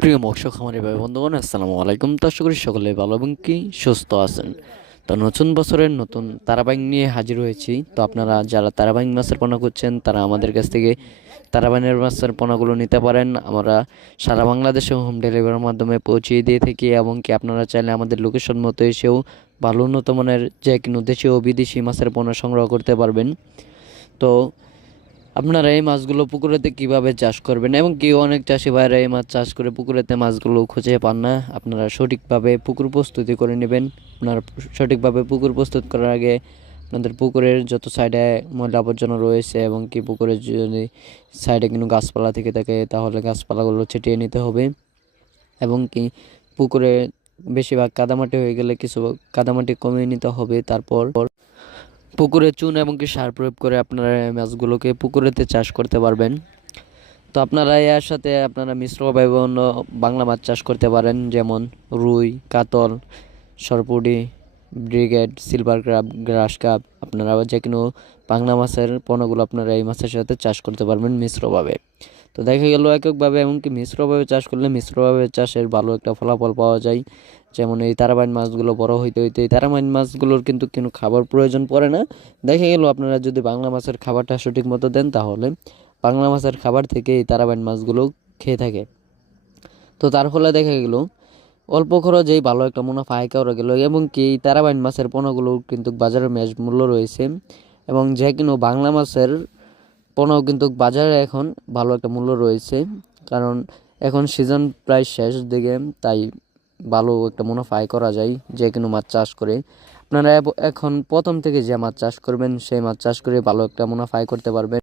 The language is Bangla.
প্রিয় মৎস্য খামারি ভাই বন্ধুগণ, আসসালামু আলাইকুম। তো আশা করি সকলে ভালো এবং কি সুস্থ আছেন। তো নতুন বছরের নতুন তারাবাইং নিয়ে হাজির হয়েছি। তো আপনারা যারা তারাবাইং মাছের পোনা করছেন তারা আমাদের কাছ থেকে তারাবাইনের মাছের পোনাগুলো নিতে পারেন। আমরা সারা বাংলাদেশে হোম ডেলিভারির মাধ্যমে পৌঁছিয়ে দিয়ে থাকি এবং কি আপনারা চাইলে আমাদের লোকেশন মতো এসেও ভালো উন্নত মানের যে কোনো দেশীয় ও বিদেশি মাছের পোনা সংগ্রহ করতে পারবেন। তো আপনারা এই মাছগুলো পুকুরেতে কিভাবে চাষ করবেন এবং কি অনেক চাষি ভাইরা এই মাছ চাষ করে পুকুরেতে মাছগুলো খুঁজে পান না। আপনারা সঠিকভাবে পুকুর প্রস্তুতি করে নেবেন। আপনারা সঠিকভাবে পুকুর প্রস্তুত করার আগে আপনাদের পুকুরের যত সাইডে ময়লা আবর্জনা রয়েছে এবং কি পুকুরের যদি সাইডে কোনো গাছপালা থেকে থাকে তাহলে গাছপালাগুলো ছিটিয়ে নিতে হবে এবং কি পুকুরে বেশিরভাগ কাদামাটি হয়ে গেলে কিছু কাদামাটি কমিয়ে নিতে হবে। তারপর পুকুরে চুন এবং কি সার প্রয়োগ করে আপনারা এই মাছগুলোকে পুকুরেতে চাষ করতে পারবেন। তো আপনারা এর সাথে আপনারা মিশ্রভাবে বিভিন্ন বাংলা মাছ চাষ করতে পারেন, যেমন রুই, কাতল, সরপুঁটি, ব্রিগেড, সিলভার ক্রাব, গ্রাস কাপ। আপনারা যে কোনো বাংলা মাছের পোনাগুলো আপনারা এই মাছের সাথে চাষ করতে পারবেন মিশ্রভাবে। তো দেখা গেল এককভাবে এমনকি মিশ্রভাবে চাষ করলে মিশ্রভাবে চাষের ভালো একটা ফলাফল পাওয়া যায়। যেমন এই তারাবাইন মাছগুলো বড় হইতে হইতে এই তারাবাইন মাছগুলোর কিন্তু কোনো খাবার প্রয়োজন পড়ে না। দেখা গেল আপনারা যদি বাংলা মাছের খাবারটা সঠিক মতো দেন তাহলে বাংলা মাছের খাবার থেকে এই তারাবাইন মাছগুলো খেয়ে থাকে। তো তার ফলে দেখা গেল অল্প খরচেই ভালো একটা মুনাফা আয় করা গেল এবং কি এই তারাবাইন মাছের পোনাগুলো কিন্তু বাজারে ম্যাচ মূল্য রয়েছে এবং যে কোনো বাংলা মাছের পোনাও কিন্তু বাজারে এখন ভালো একটা মূল্য রয়েছে, কারণ এখন সিজন প্রায় শেষ দিকে, তাই ভালো একটা মুনাফা আয় করা যায় যে কোনো মাছ চাষ করে। আপনারা এখন প্রথম থেকে যে মাছ চাষ করবেন সেই মাছ চাষ করে ভালো একটা মুনাফা আয় করতে পারবেন।